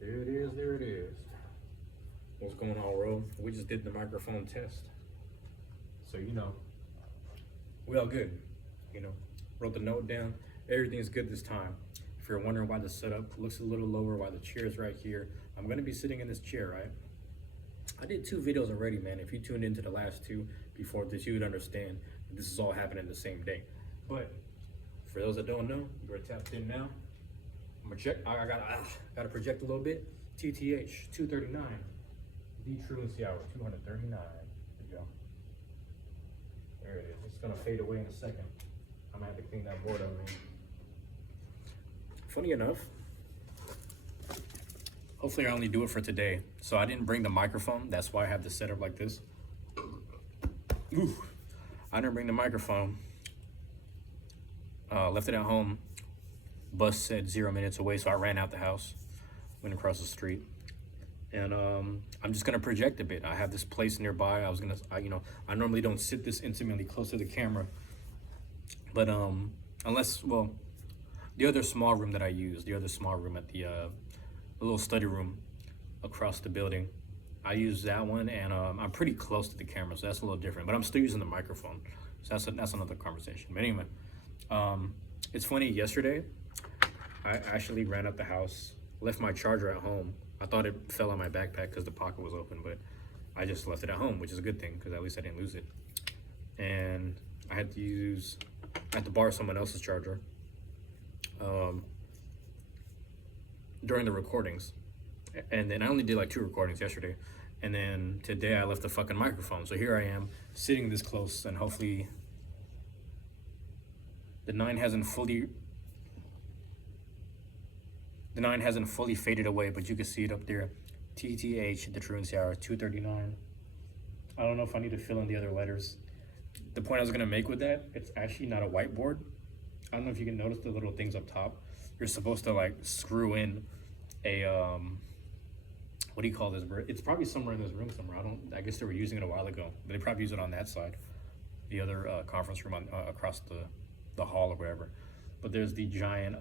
There it is, there it is. What's going on, Ro? We just did the microphone test. So, we all good. Wrote the note down. Everything's good this time. If you're wondering why the setup looks a little lower, why the chair's right here, I'm gonna be sitting in this chair, right? I did 2 videos already, man. If you tuned into the last 2 before this, you would understand that this is all happening the same day. But for those that don't know, you're tapped in now. I'm gonna check. I gotta project a little bit. TTH 239. The Truancy hour 239. There you go. There it is. It's gonna fade away in a second. I'm gonna have to clean that board up, man. Funny enough, hopefully I only do it for today. So I didn't bring the microphone. That's why I have the setup like this. Ooh, I didn't bring the microphone. Left it at home. Bus said 0 minutes away, so I ran out the house, went across the street, and I'm just gonna project a bit. I have this place nearby. I normally don't sit this intimately close to the camera, but the other small room that I use, the other small room at the little study room across the building, I use that one, and I'm pretty close to the camera, so that's a little different. But I'm still using the microphone, so that's another conversation. But anyway, it's funny. Yesterday, I actually ran up the house, left my charger at home. I thought it fell in my backpack because the pocket was open, but I just left it at home, which is a good thing because at least I didn't lose it. And I had to borrow someone else's charger during the recordings. And then I only did like 2 recordings yesterday. And then today I left the fucking microphone. So here I am sitting this close, and hopefully the 9 hasn't fully faded away, but you can see it up there. TTH, the Truancy hour, 239. I don't know if I need to fill in the other letters. The point I was gonna make with that, it's actually not a whiteboard. I don't know if you can notice the little things up top. You're supposed to like screw in a, what do you call this, bro? It's probably somewhere in this room somewhere. I guess they were using it a while ago, but they probably use it on that side. The other conference room across the hall or whatever. But there's the giant,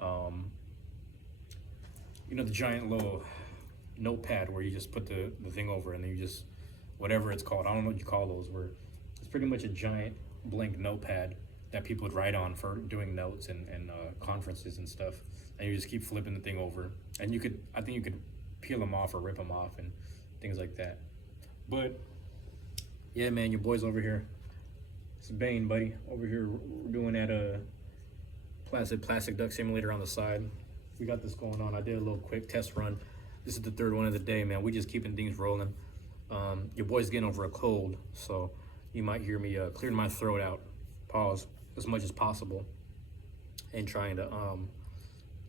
the giant little notepad where you just put the thing over, and then you just, whatever it's called, I don't know what you call those, where it's pretty much a giant blank notepad that people would write on for doing notes and conferences and stuff. And you just keep flipping the thing over. And I think you could peel them off or rip them off and things like that. But yeah, man, your boy's over here. It's Bane, buddy. Over here, we're doing that plastic duck simulator on the side. We got this going on. I did a little quick test run. This is the 3rd one of the day, man. We just keeping things rolling. Your boy's getting over a cold, so you might hear me clearing my throat out, pause, as much as possible, and trying to,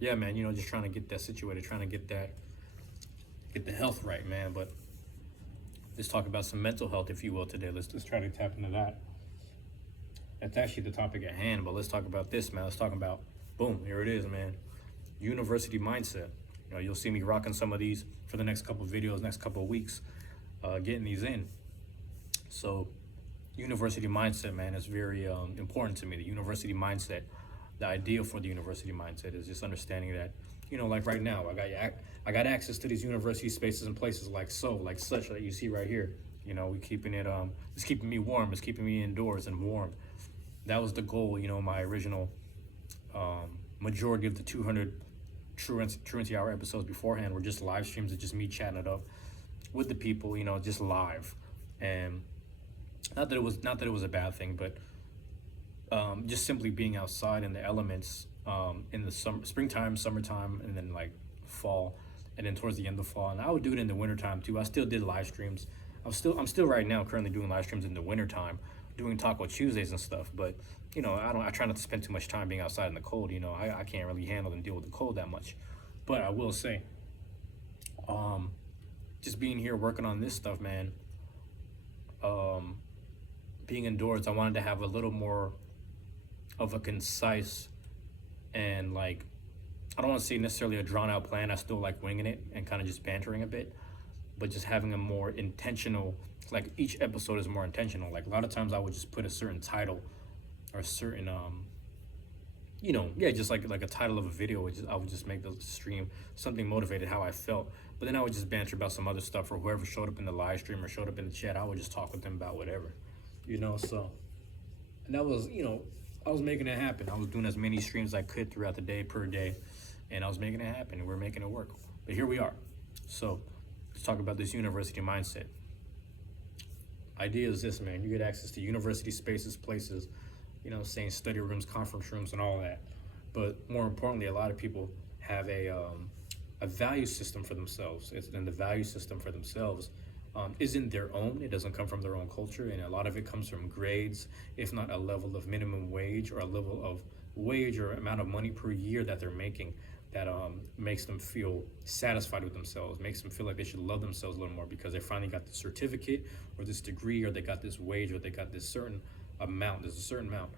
yeah, man, just trying to get that situated, trying to get the health right, man. But let's talk about some mental health, if you will, today. Let's try to tap into that. That's actually the topic at hand, but let's talk about this, man. Let's talk about, boom, here it is, man. University mindset. You'll see me rocking some of these for the next couple of videos, next couple of weeks, getting these in. So university mindset, man, is very important to me. The university mindset, the idea for the university mindset is just understanding that, like right now, I got access to these university spaces and places like such that you see right here. We keeping it, it's keeping me warm. It's keeping me indoors and warm. That was the goal, my original majority of the 200 Truancy hour episodes beforehand were just live streams of just me chatting it up with the people, just live. And not that it was a bad thing, but just simply being outside in the elements in the springtime, summertime, and then like fall, and then towards the end of fall. And I would do it in the wintertime too. I still did live streams. I'm still right now currently doing live streams in the wintertime, doing Taco Tuesdays and stuff. But I try not to spend too much time being outside in the cold. I can't really handle and deal with the cold that much. But I will say, just being here working on this stuff, man, being indoors, I wanted to have a little more of a concise and, like, I don't want to say necessarily a drawn out plan. I still like winging it and kind of just bantering a bit, but just having a more intentional, like each episode is more intentional. Like a lot of times I would just put a certain title or a certain, yeah, just like a title of a video. I would just make the stream something motivated how I felt. But then I would just banter about some other stuff, or whoever showed up in the live stream or showed up in the chat. I would just talk with them about whatever, So, and that was, I was making it happen. I was doing as many streams as I could throughout the day per day, and I was making it happen. And we're making it work. But here we are. So let's talk about this university mindset. Idea is this, man. You get access to university spaces, places, saying study rooms, conference rooms, and all that. But more importantly, a lot of people have a value system for themselves. And the value system for themselves isn't their own. It doesn't come from their own culture, and a lot of it comes from grades, if not a level of minimum wage or a level of wage or amount of money per year that they're making that makes them feel satisfied with themselves, makes them feel like they should love themselves a little more because they finally got this certificate or this degree, or they got this wage, or they got this certain amount. There's a certain amount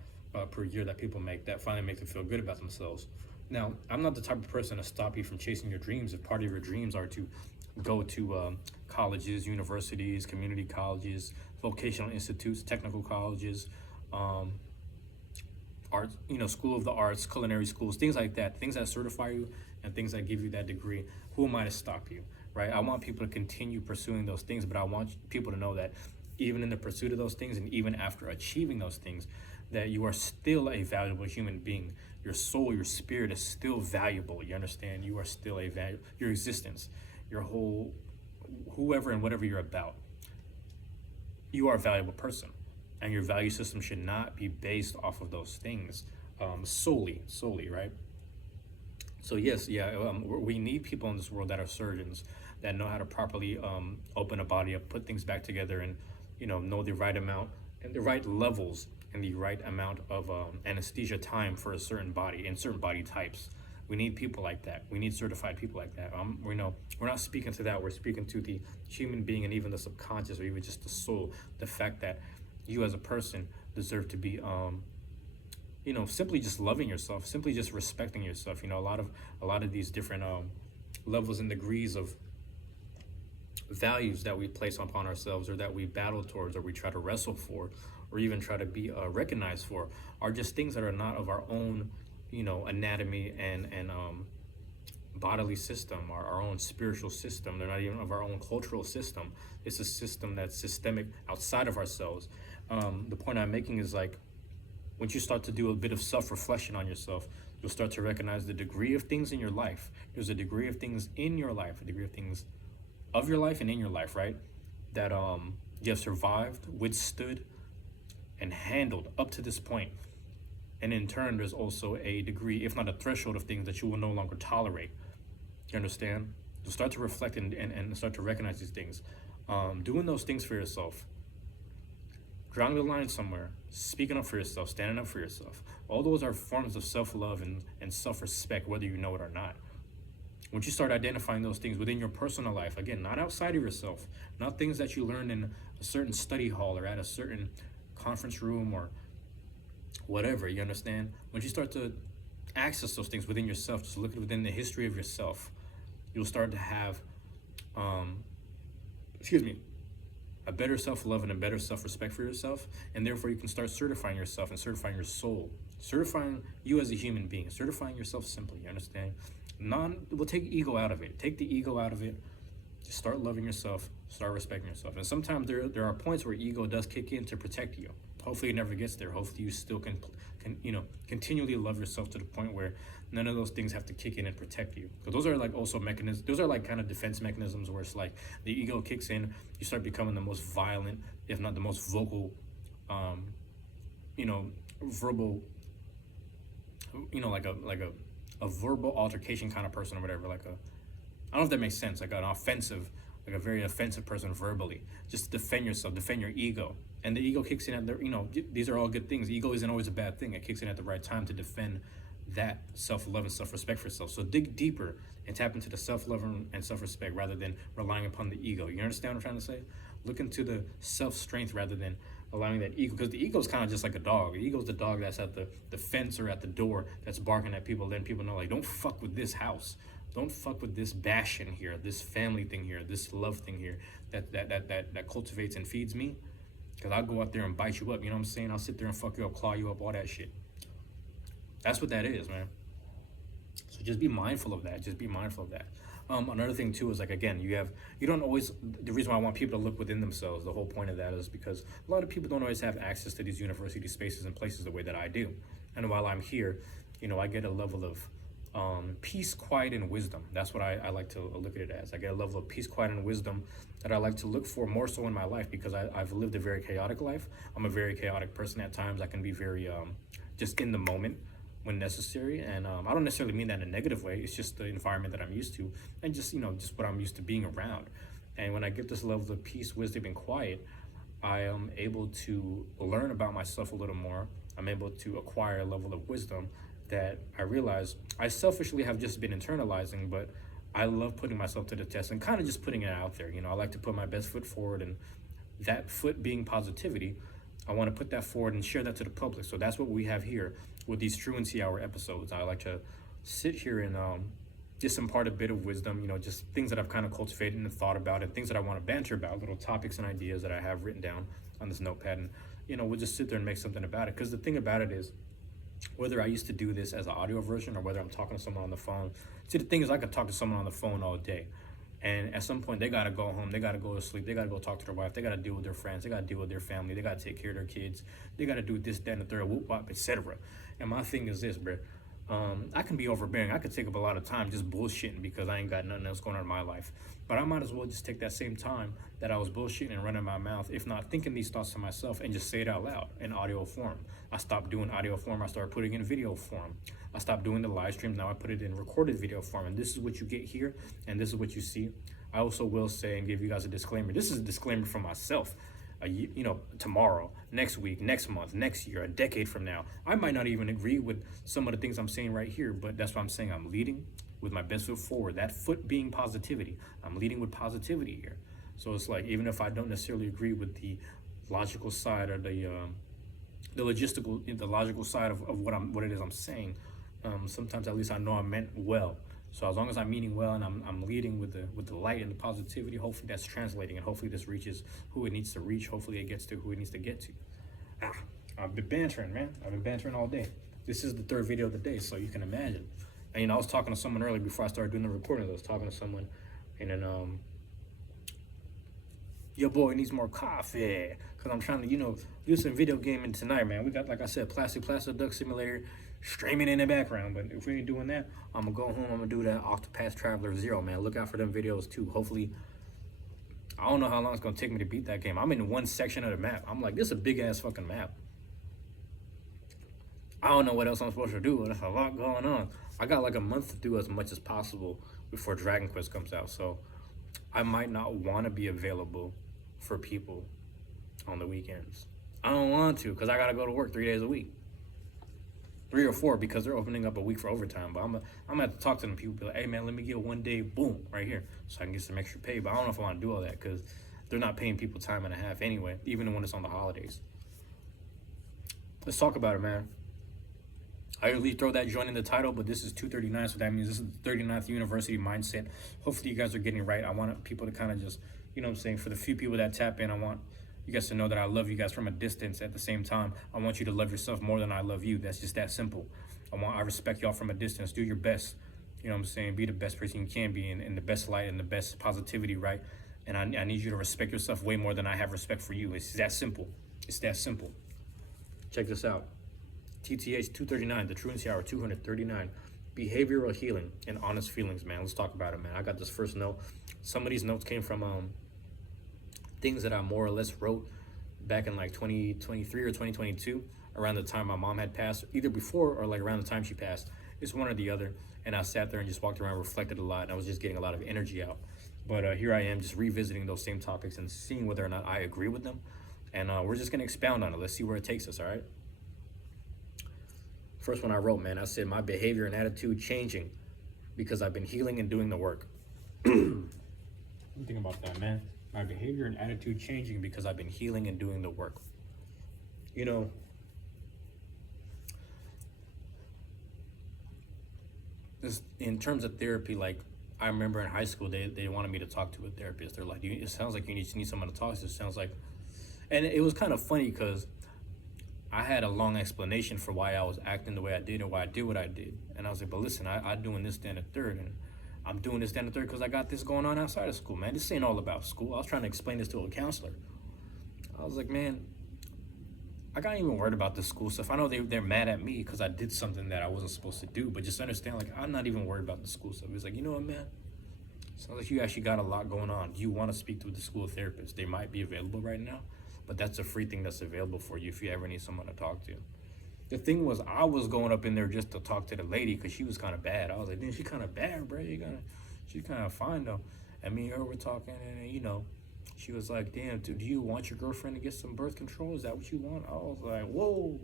per year that people make that finally make them feel good about themselves. Now, I'm not the type of person to stop you from chasing your dreams. If part of your dreams are to go to colleges, universities, community colleges, vocational institutes, technical colleges, art, school of the arts, culinary schools, things like that, things that certify you and things that give you that degree, who am I to stop you, right? I want people to continue pursuing those things, but I want people to know that even in the pursuit of those things and even after achieving those things, that you are still a valuable human being. Your soul, your spirit is still valuable. You understand? You are still your existence, your whole, whoever and whatever you're about. You are a valuable person, and your value system should not be based off of those things solely, right? So yes, we need people in this world that are surgeons, that know how to properly open a body up, put things back together, and know the right amount and the right levels and the right amount of anesthesia time for a certain body and certain body types. We need people like that. We need certified people like that. We're not speaking to that. We're speaking to the human being and even the subconscious, or even just the soul. The fact that you as a person deserve to be, simply just loving yourself, simply just respecting yourself. A lot of these different levels and degrees of values that we place upon ourselves, or that we battle towards, or we try to wrestle for, or even try to be recognized for, are just things that are not of our own, anatomy and bodily system, or our own spiritual system. They're not even of our own cultural system. It's a system that's systemic outside of ourselves. The point I'm making is, like, once you start to do a bit of self-reflection on yourself, you'll start to recognize the degree of things in your life. There's a degree of things in your life, a degree of things of your life and in your life, right? That you have survived, withstood, and handled up to this point. And in turn, there's also a degree, if not a threshold, of things that you will no longer tolerate. You understand? You'll start to reflect and start to recognize these things. Doing those things for yourself, drawing the line somewhere, speaking up for yourself, standing up for yourself. All those are forms of self-love and self-respect, whether you know it or not. Once you start identifying those things within your personal life, again, not outside of yourself, not things that you learned in a certain study hall or at a certain conference room or whatever, you understand? Once you start to access those things within yourself, just look at within the history of yourself, you'll start to have, a better self-love and a better self-respect for yourself, and therefore you can start certifying yourself and certifying your soul, certifying you as a human being, certifying yourself simply, you understand? We'll take ego out of it. Take the ego out of it. Just start loving yourself, start respecting yourself. And sometimes there are points where ego does kick in to protect you. Hopefully it never gets there. Hopefully you still can continually love yourself to the point where none of those things have to kick in and protect you. Because those are like also mechanisms, those are like kind of defense mechanisms where it's like the ego kicks in, you start becoming the most violent, if not the most vocal, verbal, like a verbal altercation kind of person or whatever, I don't know if that makes sense, like a very offensive person verbally, just to defend yourself, defend your ego. And the ego kicks in at these are all good things. Ego isn't always a bad thing. It kicks in at the right time to defend that self-love and self-respect for yourself. So dig deeper and tap into the self-love and self-respect rather than relying upon the ego. You understand what I'm trying to say? Look into the self-strength rather than allowing that ego, because the ego is kind of just like a dog. The ego is the dog that's at the fence or at the door that's barking at people, letting people know, like, don't fuck with this house. Don't fuck with this bastion here, this family thing here, this love thing here that cultivates and feeds me. Because I'll go out there and bite you up, you know what I'm saying? I'll sit there and fuck you up, claw you up, all that shit. That's what that is, man. So just be mindful of that. Just be mindful of that. Another thing too is like, again, you don't always, the reason why I want people to look within themselves, the whole point of that is because a lot of people don't always have access to these university spaces and places the way that I do. And while I'm here, I get a level of peace, quiet, and wisdom. That's what I like to look at it as. I get a level of peace, quiet, and wisdom that I like to look for more so in my life, because I've lived a very chaotic life. I'm a very chaotic person at times. I can be very just in the moment when necessary, and I don't necessarily mean that in a negative way. It's just the environment that I'm used to, and just just what I'm used to being around. And when I get this level of peace, wisdom, and quiet, I am able to learn about myself a little more. I'm able to acquire a level of wisdom that I realize I selfishly have just been internalizing, but I love putting myself to the test and kind of just putting it out there. I like to put my best foot forward, and that foot being positivity, I want to put that forward and share that to the public. So that's what we have here with these Truancy Hour episodes. I like to sit here and just impart a bit of wisdom, just things that I've kind of cultivated and thought about, and things that I want to banter about, little topics and ideas that I have written down on this notepad. And, we'll just sit there and make something about it. Because the thing about it is, whether I used to do this as an audio version or whether I'm talking to someone on the phone, see, the thing is, I could talk to someone on the phone all day. And at some point, they got to go home. They got to go to sleep. They got to go talk to their wife. They got to deal with their friends. They got to deal with their family. They got to take care of their kids. They got to do this, that, and the third, whoop, wop, etc. And my thing is this, bro. I can be overbearing. I could take up a lot of time just bullshitting because I ain't got nothing else going on in my life. But I might as well just take that same time that I was bullshitting and running my mouth, if not thinking these thoughts to myself, and just say it out loud in audio form. I stopped doing audio form. I started putting it in video form. I stopped doing the live streams. Now I put it in recorded video form. And this is what you get here, and this is what you see. I also will say and give you guys a disclaimer. This is a disclaimer for myself. Tomorrow, next week, next month, next year, a decade from now, I might not even agree with some of the things I'm saying right here, but that's what I'm saying. I'm leading with my best foot forward. That foot being positivity. I'm leading with positivity here. So it's like, even if I don't necessarily agree with the logical side or the logical side of what it is I'm saying, sometimes at least I know I meant well. So as long as I'm meaning well and I'm leading with the light and the positivity, hopefully that's translating, and hopefully this reaches who it needs to reach. Hopefully it gets to who it needs to get to. I've been bantering, man. I've been bantering all day. This is the third video of the day, so you can imagine. And I was talking to someone earlier before I started doing the recording. I was talking to someone, and then your boy needs more coffee, because I'm trying to do some video gaming tonight, man. We got, like I said, Plastic Duck Simulator streaming in the background. But if we ain't doing that, I'm gonna go home. I'm gonna do that Octopath Traveler 0, man. Look out for them videos too. Hopefully, I don't know how long it's gonna take me to beat that game. I'm in one section of the map. I'm like, this is a big ass fucking map. I don't know what else I'm supposed to do. There's a lot going on. I got like a month to do as much as possible before Dragon Quest comes out. So I might not want to be available for people on the weekends. I don't want to, because I gotta go to work 3 days a week. 3 or 4, because they're opening up a week for overtime. But I'm gonna have to talk to them people, be like, hey man, let me get 1 day, boom, right here, so I can get some extra pay. But I don't know if I want to do all that, because they're not paying people time and a half anyway, even when it's on the holidays. Let's talk about it, man. I usually throw that joint in the title, but this is 239, so that means this is the 39th University Mindset. Hopefully you guys are getting it right. I want people to kind of just, for the few people that tap in, I want you guys to know that I love you guys from a distance. At the same time, I want you to love yourself more than I love you. That's just that simple. I respect y'all from a distance. Do your best. Be the best person you can be in the best light and the best positivity, right? And I need you to respect yourself way more than I have respect for you. It's that simple. It's that simple. Check this out. TTH 239, the Truancy Hour 239. Behavioral healing and honest feelings, man. Let's talk about it, man. I got this first note. Some of these notes came from things that I more or less wrote back in like 2023 or 2022, around the time my mom had passed, either before or like around the time she passed. It's one or the other. And I sat there and just walked around, reflected a lot, and I was just getting a lot of energy out. But here I am just revisiting those same topics and seeing whether or not I agree with them. And we're just going to expound on it. Let's see where it takes us, all right? First one I wrote, man, I said, my behavior and attitude changing because I've been healing and doing the work. Think about that, man. My behavior and attitude changing because I've been healing and doing the work. This, in terms of therapy, like, I remember in high school, they wanted me to talk to a therapist. They're like, it sounds like you need someone to talk to. It sounds like, and it was kind of funny because I had a long explanation for why I was acting the way I did or why I did what I did. And I was like, but listen, I doing this, then, and third. And I'm doing this, then, and third because I got this going on outside of school, man. This ain't all about school. I was trying to explain this to a counselor. I was like, man, I got even worried about the school stuff. I know they're mad at me because I did something that I wasn't supposed to do, but just understand, like, I'm not even worried about the school stuff. It's like, you know what, man? Sounds like you actually got a lot going on. Do you want to speak to the school therapist? They might be available right now, but that's a free thing that's available for you if you ever need someone to talk to. The thing was, I was going up in there just to talk to the lady because she was kind of bad. I was like, damn, she kind of bad, bro. She's kind of fine, though. And me and her were talking, and, she was like, damn, do you want your girlfriend to get some birth control? Is that what you want? I was like, whoa.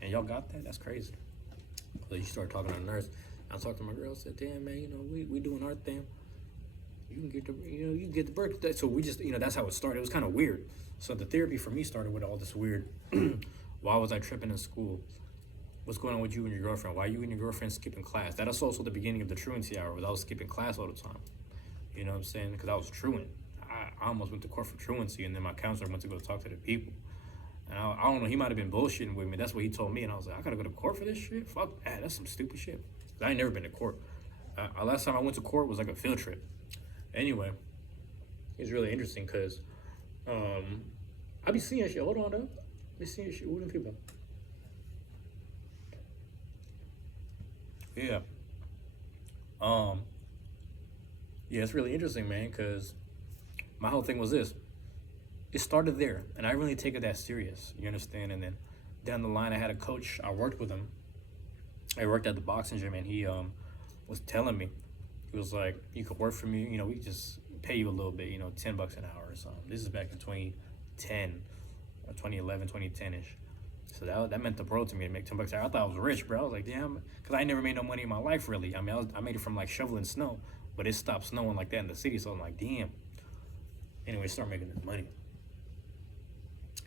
And y'all got that? That's crazy. So you start talking to the nurse. I talked to my girl, said, damn, man, we doing our thing. You can get you can get the birth. So we just, that's how it started. It was kind of weird. So the therapy for me started with all this weird, why was I tripping in school? What's going on with you and your girlfriend? Why are you and your girlfriend skipping class? That was also the beginning of the truancy hour, where I was skipping class all the time. You know what I'm saying? Because I was truant. I almost went to court for truancy, and then my counselor went to go talk to the people. And I don't know, he might have been bullshitting with me. That's what he told me, and I was like, I gotta go to court for this shit? Fuck that, that's some stupid shit. I ain't never been to court. Last time I went to court was like a field trip. Anyway, it's really interesting because I be seeing shit. Hold on, though. I be seeing shit with them people. Yeah. Yeah, it's really interesting, man, because my whole thing was this. It started there, and I really take it that serious. You understand? And then down the line, I had a coach. I worked with him. I worked at the boxing gym, and he was telling me, he was like, you could work for me, we just pay you a little bit, $10 an hour or something. This is back in 2010, or 2011, 2010-ish. So that meant the world to me to make $10 an hour. I thought I was rich, bro. I was like, damn, because I never made no money in my life, really. I mean, I made it from, like, shoveling snow, but it stopped snowing like that in the city, so I'm like, damn. Anyway, start making this money.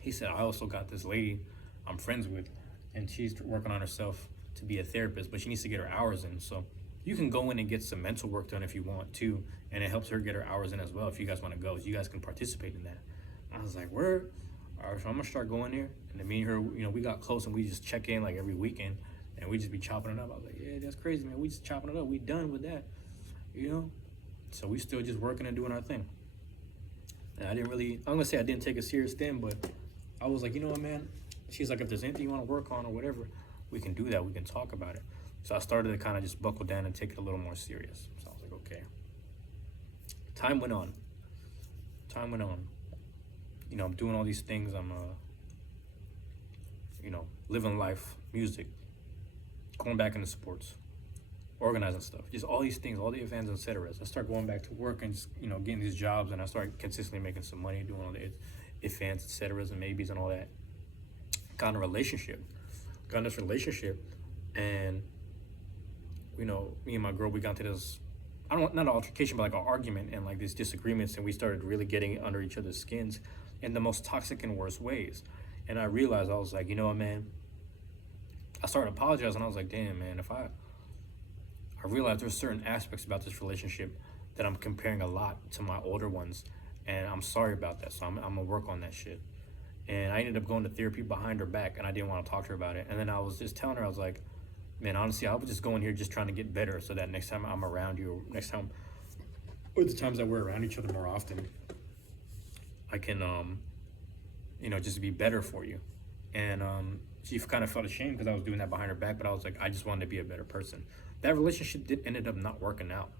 He said, I also got this lady I'm friends with, and she's working on herself to be a therapist, but she needs to get her hours in, so you can go in and get some mental work done if you want to, and it helps her get her hours in as well if you guys want to go. So you guys can participate in that. I was like, word? All right, so I'm going to start going there. And then me and her, we got close, and we just check in like every weekend, and we just be chopping it up. I was like, yeah, that's crazy, man. We just chopping it up. We done with that, So we still just working and doing our thing. And I'm going to say I didn't take it serious then, but I was like, you know what, man? She's like, if there's anything you want to work on or whatever, we can do that. We can talk about it. So I started to kind of just buckle down and take it a little more serious. So I was like, okay. Time went on. I'm doing all these things. I'm, living life, music, going back into sports, organizing stuff, just all these things, all the events, etc. I start going back to work and just, getting these jobs, and I start consistently making some money, doing all the events, etc. and maybes and all that. Got in this relationship, and me and my girl, we got into this, not an altercation, but like an argument and like these disagreements, and we started really getting under each other's skins in the most toxic and worst ways. And I realized, I was like, you know what, man? I started apologizing. I was like, damn, man, I realized there's certain aspects about this relationship that I'm comparing a lot to my older ones, and I'm sorry about that, so I'm gonna work on that shit. And I ended up going to therapy behind her back, and I didn't want to talk to her about it. And then I was just telling her, I was like, man, honestly, I was just going here just trying to get better so that next time I'm around you, or the times that we're around each other more often, I can, just be better for you. And she kind of felt ashamed because I was doing that behind her back, but I was like, I just wanted to be a better person. That relationship ended up not working out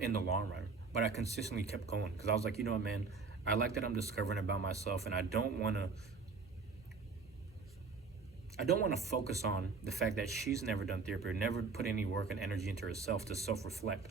in the long run, but I consistently kept going because I was like, you know what, man, I like that I'm discovering about myself, and I don't want to focus on the fact that she's never done therapy or never put any work and energy into herself to self-reflect.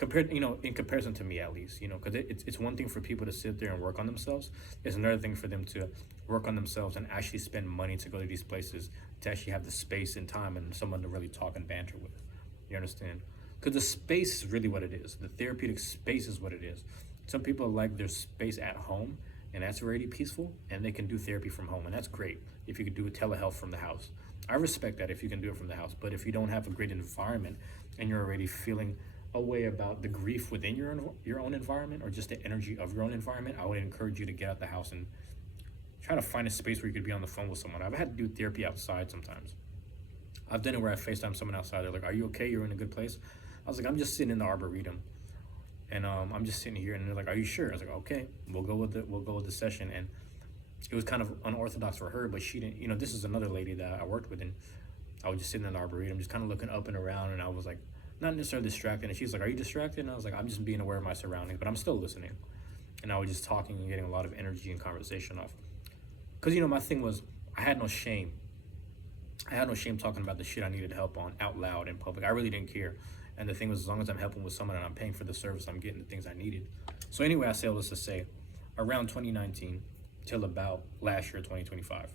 In comparison to me, at least, because it's one thing for people to sit there and work on themselves. It's another thing for them to work on themselves and actually spend money to go to these places, to actually have the space and time and someone to really talk and banter with. You understand? Because the space is really what it is. The therapeutic space is what it is. Some people like their space at home, and that's already peaceful, and they can do therapy from home, and that's great if you could do telehealth from the house. I respect that if you can do it from the house, but if you don't have a great environment and you're already feeling a way about the grief within your own environment, or just the energy of your own environment, I would encourage you to get out the house and try to find a space where you could be on the phone with someone. I've had to do therapy outside sometimes. I've done it where I FaceTime someone outside. They're like, "Are you okay? You're in a good place?" I was like, "I'm just sitting in the arboretum, and I'm just sitting here." And they're like, "Are you sure?" I was like, "Okay, we'll go with the session." And it was kind of unorthodox for her, but she didn't. You know, this is another lady that I worked with, and I was just sitting in the arboretum, just kind of looking up and around, and I was like, not necessarily distracted. And she's like, "Are you distracted?" And I was like, "I'm just being aware of my surroundings, but I'm still listening." And I was just talking and getting a lot of energy and conversation off. Because, you know, my thing was, I had no shame. I had no shame talking about the shit I needed help on out loud in public. I really didn't care. And the thing was, as long as I'm helping with someone and I'm paying for the service, I'm getting the things I needed. So anyway, I say all this to say, around 2019 till about last year, 2025.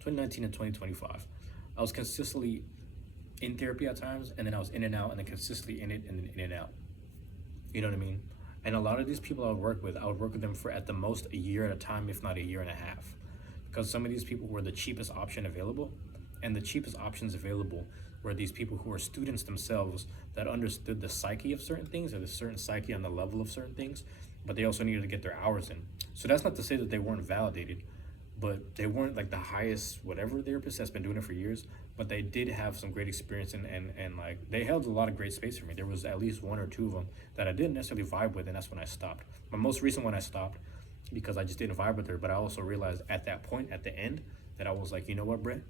2019 and 2025, I was consistently in therapy at times, and then I was in and out, and then consistently in it, and then in and out. You know what I mean? And a lot of these people I would work with them for at the most a year at a time, if not a year and a half. Because some of these people were the cheapest option available, and the cheapest options available were these people who were students themselves that understood the psyche of certain things, or the certain psyche on the level of certain things, but they also needed to get their hours in. So that's not to say that they weren't validated, but they weren't like the highest whatever therapist that's been doing it for years, but they did have some great experience, and like they held a lot of great space for me. There was at least one or two of them that I didn't necessarily vibe with, and that's when I stopped. My most recent one I stopped because I just didn't vibe with her, but I also realized at that point, at the end, that I was like, you know what, Brett?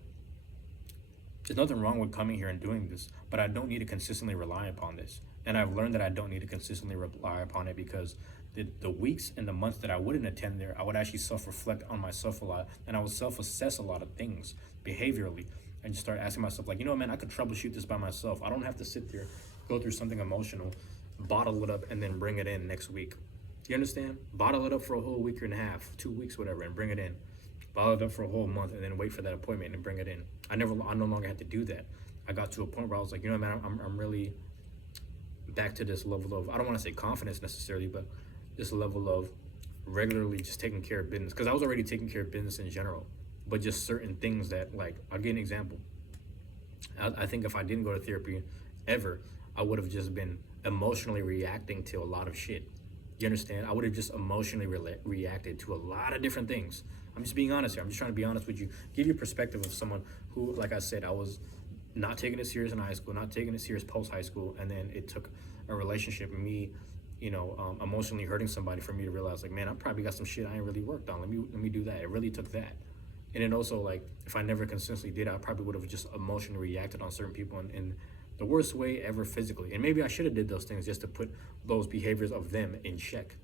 There's nothing wrong with coming here and doing this, but I don't need to consistently rely upon this. And I've learned that I don't need to consistently rely upon it, because the weeks and the months that I wouldn't attend there, I would actually self-reflect on myself a lot, and I would self-assess a lot of things behaviorally, and just start asking myself, like, you know, man, I could troubleshoot this by myself. I don't have to sit there, go through something emotional, bottle it up, and then bring it in next week. You understand? Bottle it up for a whole week and a half, 2 weeks, whatever, and bring it in. Bottle it up for a whole month, and then wait for that appointment and bring it in. I no longer had to do that. I got to a point where I was like, you know, man, I'm really back to this level of, I don't want to say confidence necessarily, but this level of regularly just taking care of business. Because I was already taking care of business in general, but just certain things that, like, I'll give an example. I think if I didn't go to therapy ever, I would have just been emotionally reacting to a lot of shit. You understand? I would have just emotionally reacted to a lot of different things. I'm just being honest here. I'm just trying to be honest with you. Give you perspective of someone who, like I said, I was not taking it serious in high school, not taking it serious post high school, and then it took a relationship and me, you know, emotionally hurting somebody for me to realize, like, man, I probably got some shit I ain't really worked on. Let me do that. It really took that. And then also, like, if I never consistently did, I probably would have just emotionally reacted on certain people in the worst way ever physically. And maybe I should have did those things just to put those behaviors of them in check.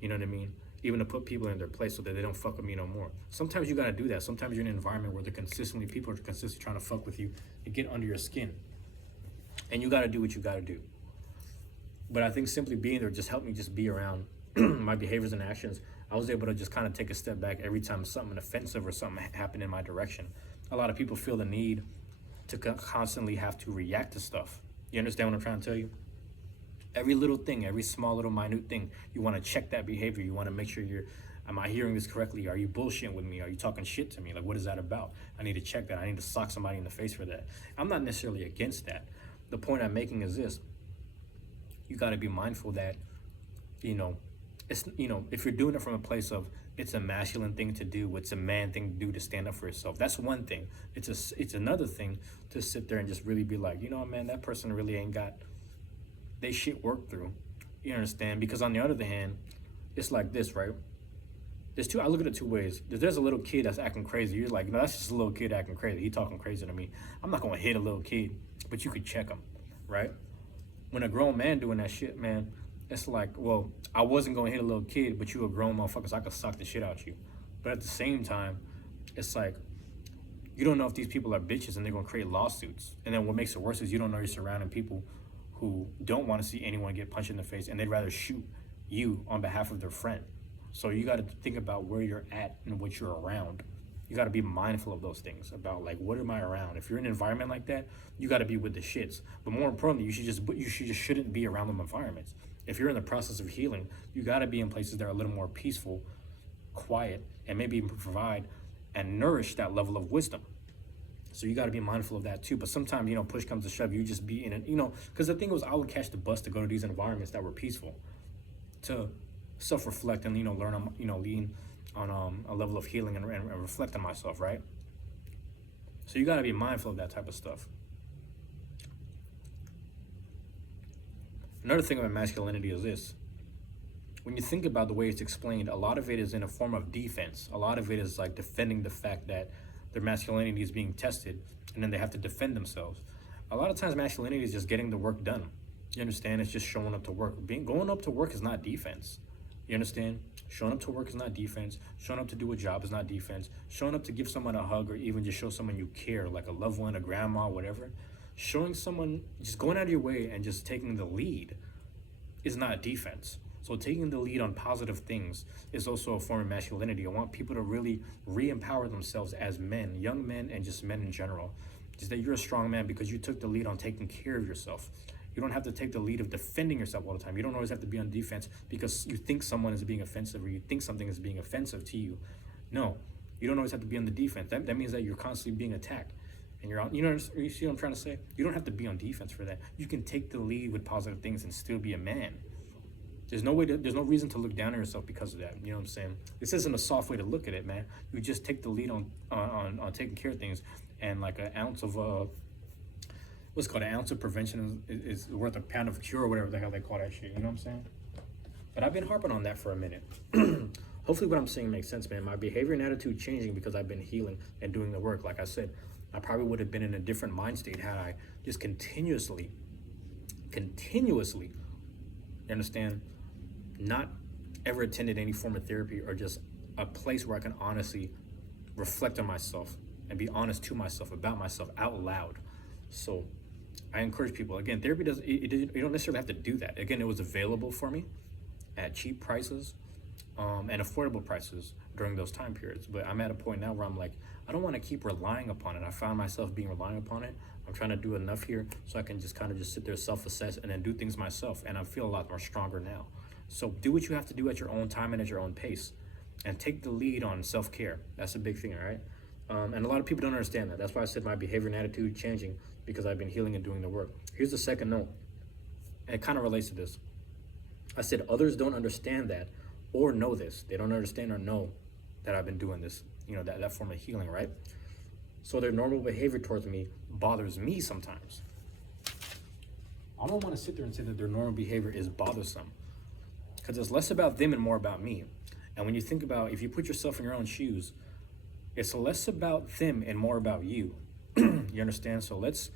You know what I mean? Even to put people in their place so that they don't fuck with me no more. Sometimes you gotta do that. Sometimes you're in an environment where people are consistently trying to fuck with you and get under your skin. And you gotta do what you gotta do. But I think simply being there just helped me just be around my behaviors and actions. I was able to just kind of take a step back every time something offensive or something happened in my direction. A lot of people feel the need to constantly have to react to stuff. You understand what I'm trying to tell you? Every little thing, every small little minute thing, you want to check that behavior. You want to make sure am I hearing this correctly? Are you bullshitting with me? Are you talking shit to me? Like, what is that about? I need to check that. I need to sock somebody in the face for that. I'm not necessarily against that. The point I'm making is this. You got to be mindful that, you know, it's, you know, if you're doing it from a place of it's a masculine thing to do, it's a man thing to do to stand up for yourself. That's one thing. It's another thing to sit there and just really be like, you know, man, that person really ain't got they shit worked through. You understand? Because on the other hand, it's like this, right? I look at it two ways. There's a little kid that's acting crazy. You're like, no, that's just a little kid acting crazy. He talking crazy to me. I'm not gonna hit a little kid, but you could check him, right? When a grown man doing that shit, man, it's like, well, I wasn't gonna hit a little kid, but you a grown motherfucker, so I could suck the shit out you. But at the same time, it's like, you don't know if these people are bitches and they're gonna create lawsuits. And then what makes it worse is you don't know you're surrounding people who don't want to see anyone get punched in the face, and they'd rather shoot you on behalf of their friend. So you got to think about where you're at and what you're around. You got to be mindful of those things about, like, what am I around? If you're in an environment like that, you got to be with the shits. But more importantly, you shouldn't be around them environments. If you're in the process of healing, you got to be in places that are a little more peaceful, quiet, and maybe even provide and nourish that level of wisdom. So you got to be mindful of that too. But sometimes, you know, push comes to shove, you just be in it, you know, because the thing was, I would catch the bus to go to these environments that were peaceful, to self-reflect and, you know, learn, you know, lean on a level of healing and reflect on myself, right? So you got to be mindful of that type of stuff. Another thing about masculinity is this. When you think about the way it's explained, a lot of it is in a form of defense. A lot of it is like defending the fact that their masculinity is being tested, and then they have to defend themselves. A lot of times masculinity is just getting the work done. You understand? It's just showing up to work. Going up to work is not defense. You understand? Showing up to work is not defense. Showing up to do a job is not defense. Showing up to give someone a hug or even just show someone you care, like a loved one, a grandma, whatever. Showing someone, just going out of your way and just taking the lead is not defense. So taking the lead on positive things is also a form of masculinity. I want people to really re-empower themselves as men, young men, and just men in general. Just that you're a strong man because you took the lead on taking care of yourself. You don't have to take the lead of defending yourself all the time. You don't always have to be on defense because you think someone is being offensive or you think something is being offensive to you. No, you don't always have to be on the defense. That means that you're constantly being attacked. And you see what I'm trying to say? You don't have to be on defense for that. You can take the lead with positive things and still be a man. There's no reason to look down on yourself because of that. You know what I'm saying? This isn't a soft way to look at it, man. You just take the lead on taking care of things, and like an ounce of what's called an ounce of prevention is worth a pound of cure or whatever the hell they call that shit. You know what I'm saying? But I've been harping on that for a minute. Hopefully what I'm saying makes sense, man. My behavior and attitude changing because I've been healing and doing the work. Like I said, I probably would have been in a different mind state had I just continuously, you understand, not ever attended any form of therapy or just a place where I can honestly reflect on myself and be honest to myself about myself out loud. So I encourage people, again, therapy you don't necessarily have to do that. Again, it was available for me at cheap prices and affordable prices during those time periods. But I'm at a point now where I'm like, I don't want to keep relying upon it. I found myself being relying upon it. I'm trying to do enough here so I can just kind of just sit there, self-assess, and then do things myself. And I feel a lot more stronger now. So do what you have to do at your own time and at your own pace, and take the lead on self-care. That's a big thing, all right? And a lot of people don't understand that. That's why I said my behavior and attitude changing because I've been healing and doing the work. Here's the second note. And it kind of relates to this. I said others don't understand that or know this. They don't understand or know that I've been doing this, that form of healing, right? So their normal behavior towards me bothers me sometimes. I don't want to sit there and say that their normal behavior is bothersome, because it's less about them and more about me. And when you think about, if you put yourself in your own shoes, it's less about them and more about you. You understand? So let's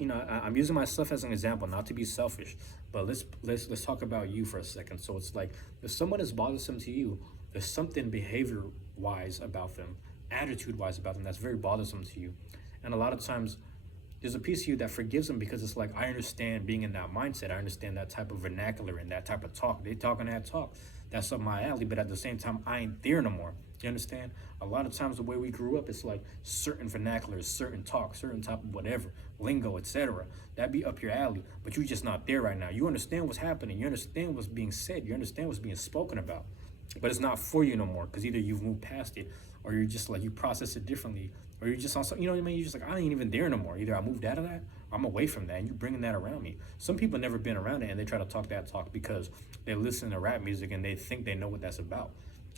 I'm using myself as an example, not to be selfish, but let's talk about you for a second. So it's like, if someone is bothersome to you, there's something behavior-wise about them, attitude-wise about them that's very bothersome to you. And a lot of times, there's a piece of you that forgives them because it's like, I understand being in that mindset. I understand that type of vernacular and that type of talk. They talking that talk. That's up my alley, but at the same time, I ain't there no more. You understand? A lot of times the way we grew up, it's like certain vernaculars, certain talk, certain type of whatever, lingo, etc. That be up your alley, but you're just not there right now. You understand what's happening. You understand what's being said. You understand what's being spoken about, but it's not for you no more because either you've moved past it or you're just like, you process it differently, or you're just on something, you know what I mean? You're just like, I ain't even there no more. Either I moved out of that, I'm away from that, and you're bringing that around me. Some people never been around it, and they try to talk that talk because they listen to rap music and they think they know what that's about.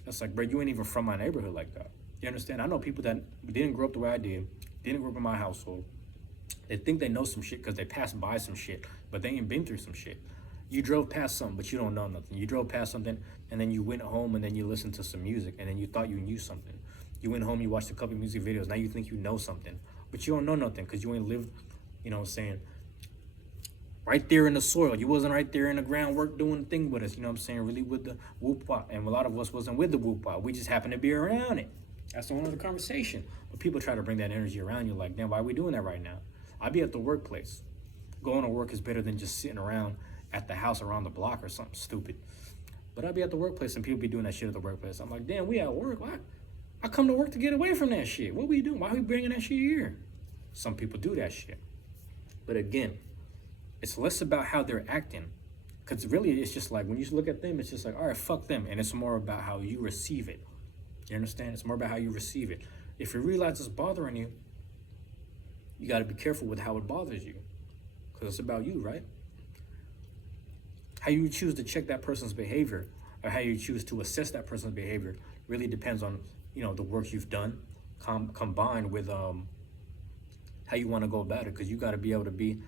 It's like, bro, you ain't even from my neighborhood like that. You understand? I know people that didn't grow up the way I did, didn't grow up in my household. They think they know some shit because they passed by some shit, but they ain't been through some shit. You drove past something, but you don't know nothing. You drove past something, and then you went home, and then you listened to some music, and then you thought you knew something. You went home, you watched a couple music videos, now you think you know something, but you don't know nothing because you ain't lived, you know what I'm saying, right there in the soil. You wasn't right there in the groundwork doing the thing with us, you know what I'm saying, really with the whoop-wop. And a lot of us wasn't with the whoop-wop. We just happened to be around it. That's the one of the conversation. But people try to bring that energy around you like, damn, why are we doing that right now? I be at the workplace. Going to work is better than just sitting around at the house around the block or something stupid. But I be at the workplace and people be doing that shit at the workplace. I'm like, damn, we at work. Why? I come to work to get away from that shit. What we doing? Why are we bringing that shit here? Some people do that shit. But again, it's less about how they're acting. Because really, it's just like, when you look at them, it's just like, all right, fuck them. And it's more about how you receive it. You understand? It's more about how you receive it. If you realize it's bothering you, you got to be careful with how it bothers you. Because it's about you, right? How you choose to check that person's behavior, or how you choose to assess that person's behavior, really depends on, the work you've done, combined with how you want to go about it, because you got to be able to be,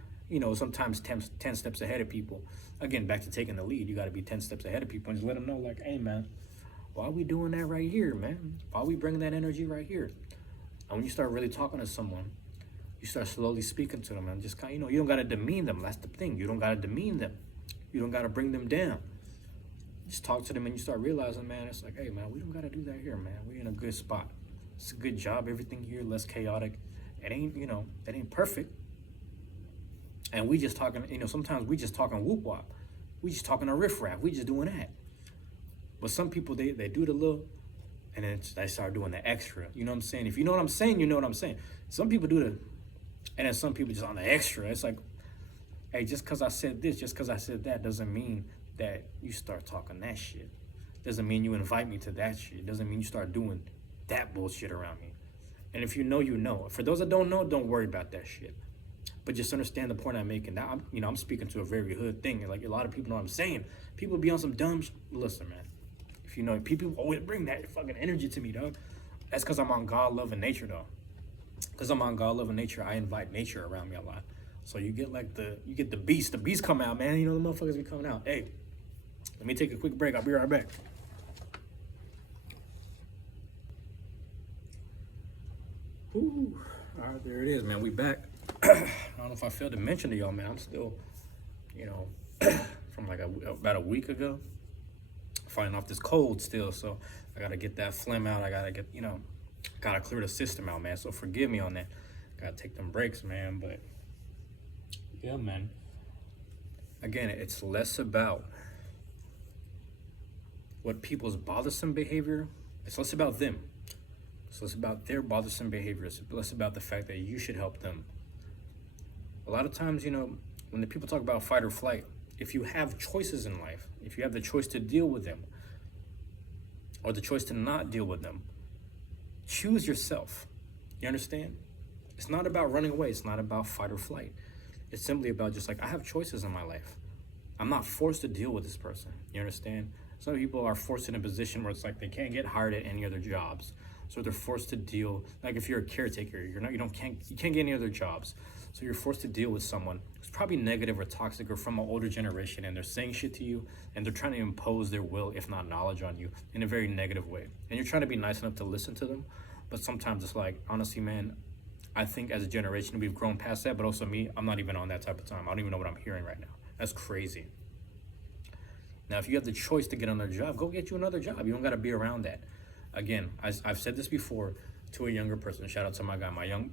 sometimes 10 steps ahead of people. Again, back to taking the lead, you got to be 10 steps ahead of people and just let them know, like, hey, man, why are we doing that right here, man? Why are we bringing that energy right here? And when you start really talking to someone, you start slowly speaking to them, and just kind of, you don't got to demean them. That's the thing. You don't got to demean them. You don't got to bring them down. Just talk to them, and you start realizing, man, it's like, hey, man, we don't got to do that here, man. We're in a good spot. It's a good job. Everything here, less chaotic. It ain't perfect. And we just talking, sometimes we just talking whoop wop. We just talking a riff raff. We just doing that. But some people, they do the little, and then they start doing the extra. You know what I'm saying? If you know what I'm saying, you know what I'm saying. Some people do the, and then some people just on the extra. It's like, hey, just because I said this, just because I said that, doesn't mean that you start talking that shit. Doesn't mean you invite me to that shit. Doesn't mean you start doing that bullshit around me. And if you know, you know. For those that don't know, don't worry about that shit. But just understand the point I'm making. Now, I'm speaking to a very hood thing. Like, a lot of people know what I'm saying. People be on some dumb listen, man. If you know, people always bring that fucking energy to me, dog. That's because I'm on God, love, and nature, though. Because I'm on God, love, and nature, I invite nature around me a lot. So you get the beast. The beast come out, man. The motherfuckers be coming out. Hey, let me take a quick break. I'll be right back. Whew. All right, there it is, man. We back. I don't know if I failed to mention to y'all, man. I'm still, from like about a week ago, fighting off this cold still. So I gotta get that phlegm out. I gotta get, gotta clear the system out, man. So forgive me on that. Gotta take them breaks, man. But yeah, man. Again, it's less about what people's bothersome behavior. It's less about them. So it's about their bothersome behavior. It's less about the fact that you should help them. A lot of times, when the people talk about fight or flight, if you have choices in life, if you have the choice to deal with them or the choice to not deal with them, choose yourself. You understand? It's not about running away. It's not about fight or flight. It's simply about just like, I have choices in my life. I'm not forced to deal with this person. You understand? Some people are forced in a position where it's like they can't get hired at any other jobs. So they're forced to deal, like if you're a caretaker, you can't get any other jobs. So you're forced to deal with someone who's probably negative or toxic or from an older generation, and they're saying shit to you, and they're trying to impose their will, if not knowledge, on you in a very negative way. And you're trying to be nice enough to listen to them, but sometimes it's like, honestly, man, I think as a generation we've grown past that, but also me, I'm not even on that type of time. I don't even know what I'm hearing right now. That's crazy. Now, if you have the choice to get another job, go get you another job. You don't got to be around that. Again, I've said this before to a younger person. Shout out to my guy, my young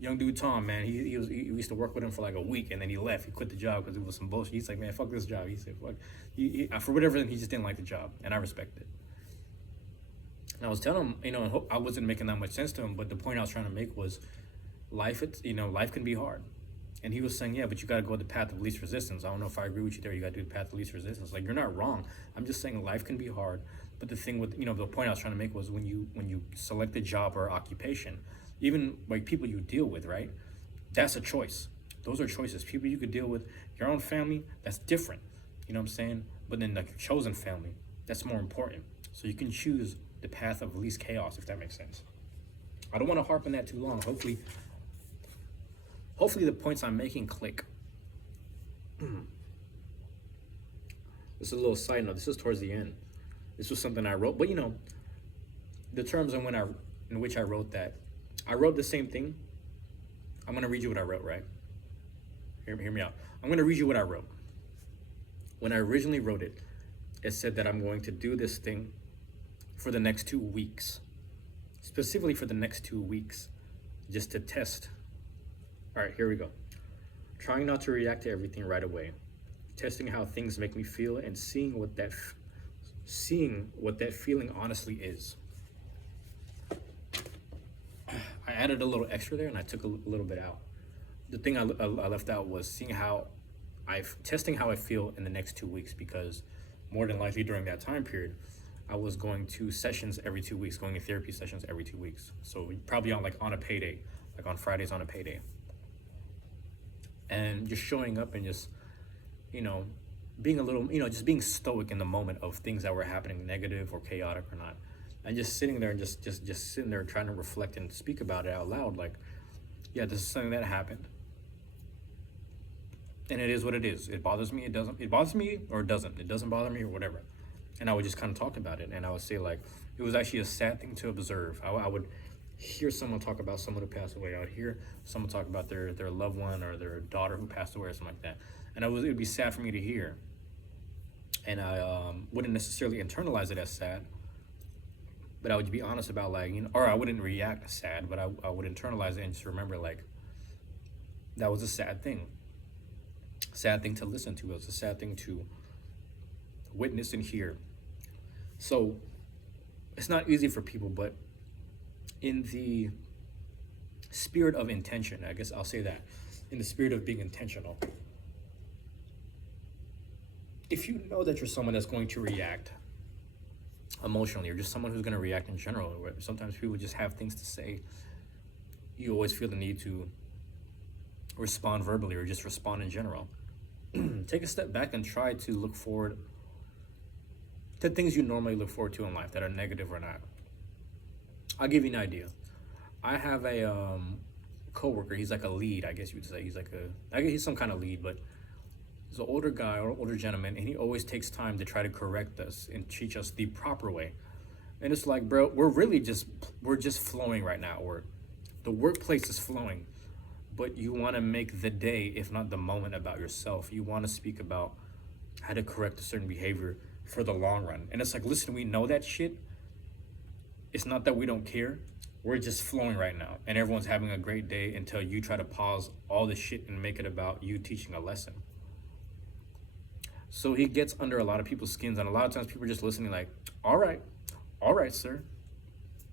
dude Tom, man. He used to work with him for like a week, and then he left. He quit the job because it was some bullshit. He's like, man, fuck this job. He said, fuck. For whatever reason, he just didn't like the job, and I respect it. And I was telling him, I wasn't making that much sense to him, but the point I was trying to make was, life can be hard. And he was saying, yeah, but you got to go the path of least resistance. I don't know if I agree with you there. You got to do the path of least resistance. Like, you're not wrong. I'm just saying life can be hard. But the thing with, the point I was trying to make was when you select a job or occupation, even like people you deal with, right? That's a choice. Those are choices. People you could deal with, your own family, that's different. You know what I'm saying? But then like your chosen family, that's more important. So you can choose the path of least chaos, if that makes sense. I don't want to harp on that too long. Hopefully the points I'm making click. This is a little side note. This is towards the end. This was something I wrote, but the terms in which I wrote that, I wrote the same thing. I'm gonna read you what I wrote, right? Hear me out. I'm gonna read you what I wrote. When I originally wrote it, it said that I'm going to do this thing for the next 2 weeks, specifically for the next 2 weeks, just to test. All right, here we go. Trying not to react to everything right away, testing how things make me feel, and seeing what that feeling honestly is. I added a little extra there, and I took a little bit out. The thing I left out was testing how I feel in the next 2 weeks, because more than likely during that time period, I was going to sessions every 2 weeks, going to therapy sessions every 2 weeks. So probably on a payday, like on Fridays on a payday. And just showing up and just, being a little, just being stoic in the moment of things that were happening, negative or chaotic or not. and just sitting there and just sitting there trying to reflect and speak about it out loud. Like, yeah, this is something that happened, and it is what it is. It bothers me. It doesn't. It bothers me or it doesn't. It doesn't bother me or whatever. And I would just kind of talk about it, and I would say like it was actually a sad thing to observe. I would hear someone talk about someone who passed away. I would hear someone talk about their loved one or their daughter who passed away or something like that, and it would be sad for me to hear. And I wouldn't necessarily internalize it as sad, but I would be honest about like, you know, or I wouldn't react sad, but I would internalize it and just remember like that was a sad thing to listen to. It was a sad thing to witness and hear. So it's not easy for people, but in the spirit of intention, I guess I'll say that, in the spirit of being intentional, if you know that you're someone that's going to react emotionally, or just someone who's going to react in general, or sometimes people just have things to say, you always feel the need to respond verbally or just respond in general. Take a step back and try to look forward to things you normally look forward to in life that are negative or not. I'll give you an idea. I have a coworker. He's like a lead, I guess you would say. I guess he's some kind of lead, but he's an older guy or older gentleman, and he always takes time to try to correct us and teach us the proper way. And it's like, bro, we're just flowing right now. The workplace is flowing, but you want to make the day, if not the moment, about yourself. You want to speak about how to correct a certain behavior for the long run. And it's like, listen, we know that shit. It's not that we don't care. We're just flowing right now, and everyone's having a great day until you try to pause all the shit and make it about you teaching a lesson. So he gets under a lot of people's skins, and a lot of times people are just listening like, all right, sir,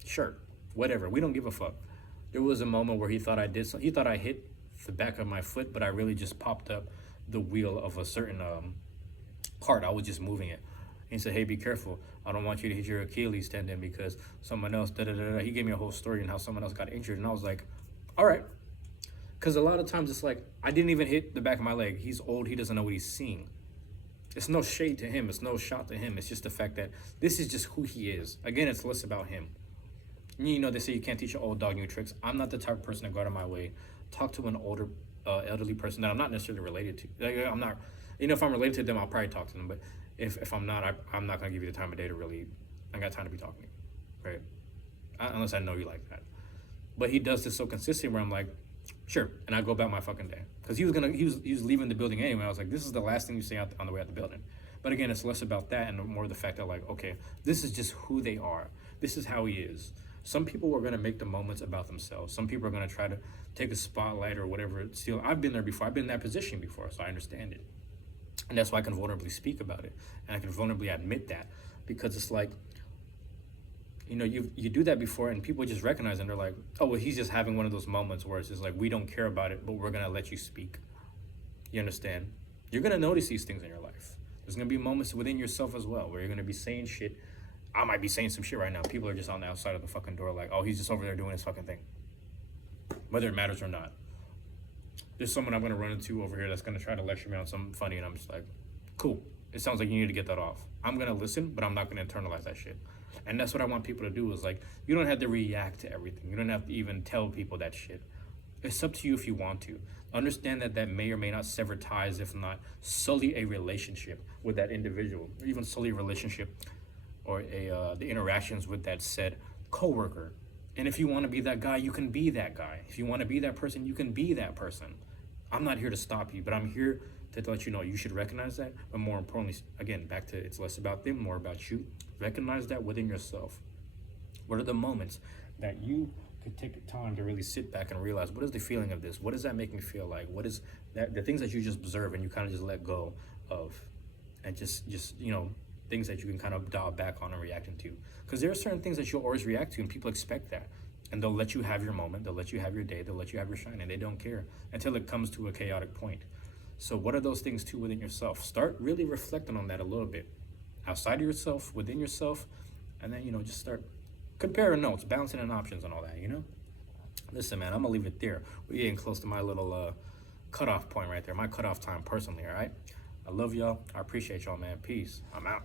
sure, whatever, we don't give a fuck. There was a moment where he thought he thought I hit the back of my foot, but I really just popped up the wheel of a certain cart. I was just moving it. He said, hey, be careful. I don't want you to hit your Achilles tendon because someone else, da-da-da-da. He gave me a whole story on how someone else got injured, and I was like, all right. Because a lot of times it's like, I didn't even hit the back of my leg. He's old, he doesn't know what he's seeing. It's no shade to him. It's no shot to him. It's just the fact that this is just who he is. Again, it's less about him. You know, they say you can't teach an old dog new tricks. I'm not the type of person to go out of my way, talk to an older, elderly person that I'm not necessarily related to. Like, I'm not, you know, if I'm related to them, I'll probably talk to them. But if I'm not, I'm not going to give you the time of day to really, I got time to be talking to you, right? Unless I know you like that. But he does this so consistently where I'm like, sure, and I go about my fucking day. Because he was leaving the building anyway. I was like, this is the last thing you say on the way out the building. But again, it's less about that and more the fact that like, okay, this is just who they are. This is how he is. Some people are going to make the moments about themselves. Some people are going to try to take a spotlight or whatever. Still, I've been there before. I've been in that position before, so I understand it. And that's why I can vulnerably speak about it. And I can vulnerably admit that. Because it's like, you know, you do that before and people just recognize it and they're like, oh, well, he's just having one of those moments where it's just like, we don't care about it, but we're going to let you speak. You understand? You're going to notice these things in your life. There's going to be moments within yourself as well where you're going to be saying shit. I might be saying some shit right now. People are just on the outside of the fucking door like, oh, he's just over there doing his fucking thing. Whether it matters or not. There's someone I'm going to run into over here that's going to try to lecture me on something funny, and I'm just like, cool. It sounds like you need to get that off. I'm going to listen, but I'm not going to internalize that shit. And that's what I want people to do is like, you don't have to react to everything. You don't have to even tell people that shit. It's up to you if you want to. Understand that that may or may not sever ties, if not sully a relationship with that individual, or even sully a relationship or the interactions with that said coworker. And if you want to be that guy, you can be that guy. If you want to be that person, you can be that person. I'm not here to stop you, but I'm here to let you know you should recognize that. But more importantly, again, back to it's less about them, more about you. Recognize that within yourself. What are the moments that you could take time to really sit back and realize, what is the feeling of this? What does that make me feel like? What is that? The things that you just observe and you kind of just let go of, and just you know, things that you can kind of dial back on and reacting to. Because there are certain things that you'll always react to, and people expect that. And they'll let you have your moment, they'll let you have your day, they'll let you have your shine, and they don't care until it comes to a chaotic point. So what are those things too within yourself? Start really reflecting on that a little bit. Outside of yourself, within yourself, and then, you know, just start comparing notes, balancing and options and all that, you know? Listen, man, I'm gonna leave it there. We're getting close to my little cutoff point right there, my cutoff time personally, all right? I love y'all. I appreciate y'all, man. Peace. I'm out.